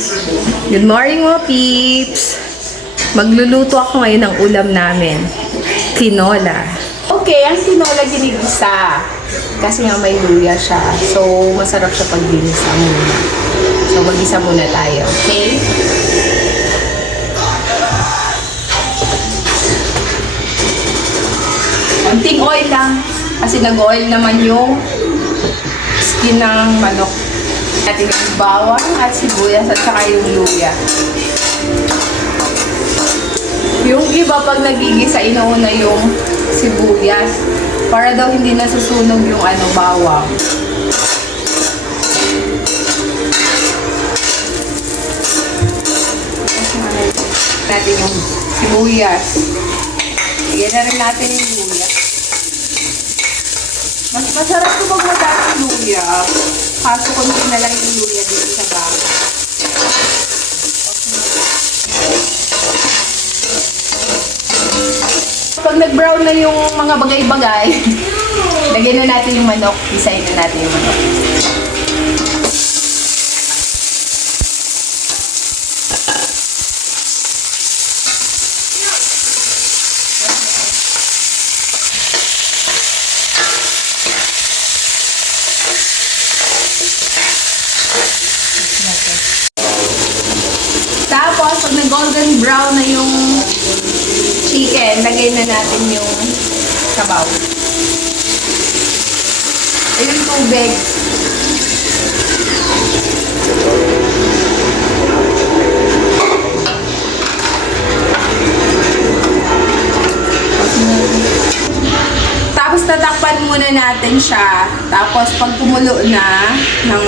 Good morning mga peeps! Magluluto ako ngayon ng ulam namin. Tinola. Okay, ang tinola ginigisa. Kasi nga may luya siya. So, masarap siya pag ginisa muna. So, mag-isa muna tayo. Okay? Konting oil lang. Kasi nag-oil naman yung skin ng manok. Natin yung bawang at sibuyas at saka yung luya. Yung iba pag nagigisa, inuuna yung sibuyas para daw hindi nasusunog yung bawang. Natin yung sibuyas. Lagyan na rin natin yung luya. Mas masarap ito pag madaming luya. Kaso konti na lang yung luya dito sa bawang. Pag nag-brown na yung mga bagay-bagay, lagyan na natin yung manok. Isahin na natin yung manok. Tapos, pag nag-golden brown na yung chicken, lagay na natin yung sabaw. Ayun, tubig. Tapos, tatakpan muna natin siya. Tapos, pag kumulo na ng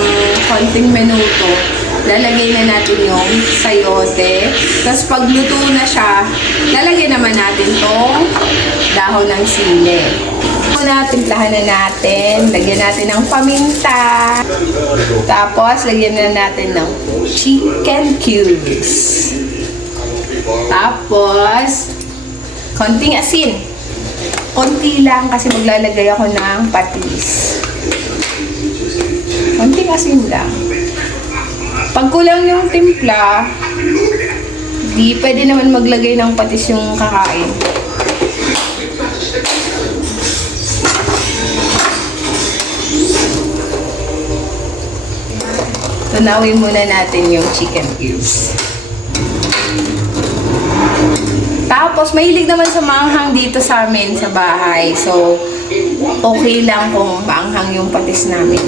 konting minuto, lalagay na natin yung sayote. Tapos pag luto na siya, lalagay naman natin tong dahon ng sili. Timplahan na natin. Lagyan natin ng paminta. Tapos lagyan na natin ng chicken cubes. Tapos konting asin. Konti lang kasi maglalagay ako ng patis. Konting asin lang. Pag kulang yung timpla, di pwede naman maglagay ng patis yung kakain. Tunawin muna natin yung chicken cubes. Tapos, mahilig naman sa maanghang dito sa amin sa bahay. So, okay lang kung maanghang yung patis namin.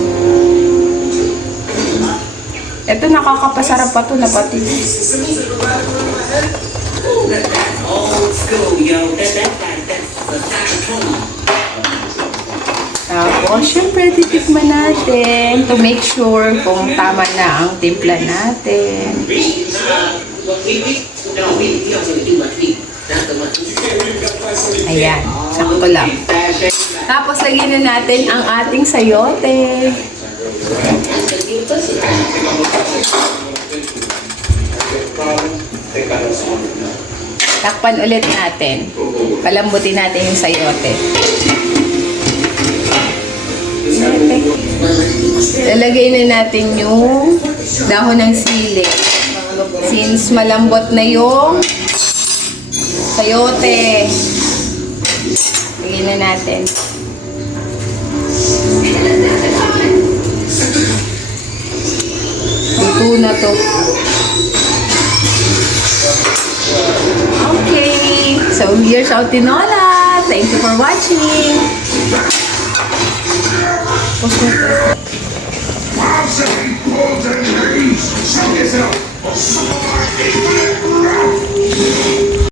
Ito, nakakapasarap pa ito na patis. Tapos, syempre, titikman natin to make sure kung tama na ang timpla natin. Ayan, sakto lang. Tapos, lagyan na natin ang ating sayote. Takpan ulit natin. Palambutin natin yung sayote. Lalagay na natin yung dahon ng sili. Since malambot na yung sayote, lagyan na natin. Luto na to. Okay. So, here's our tinola. Thank you for watching. Golden Age, check this out.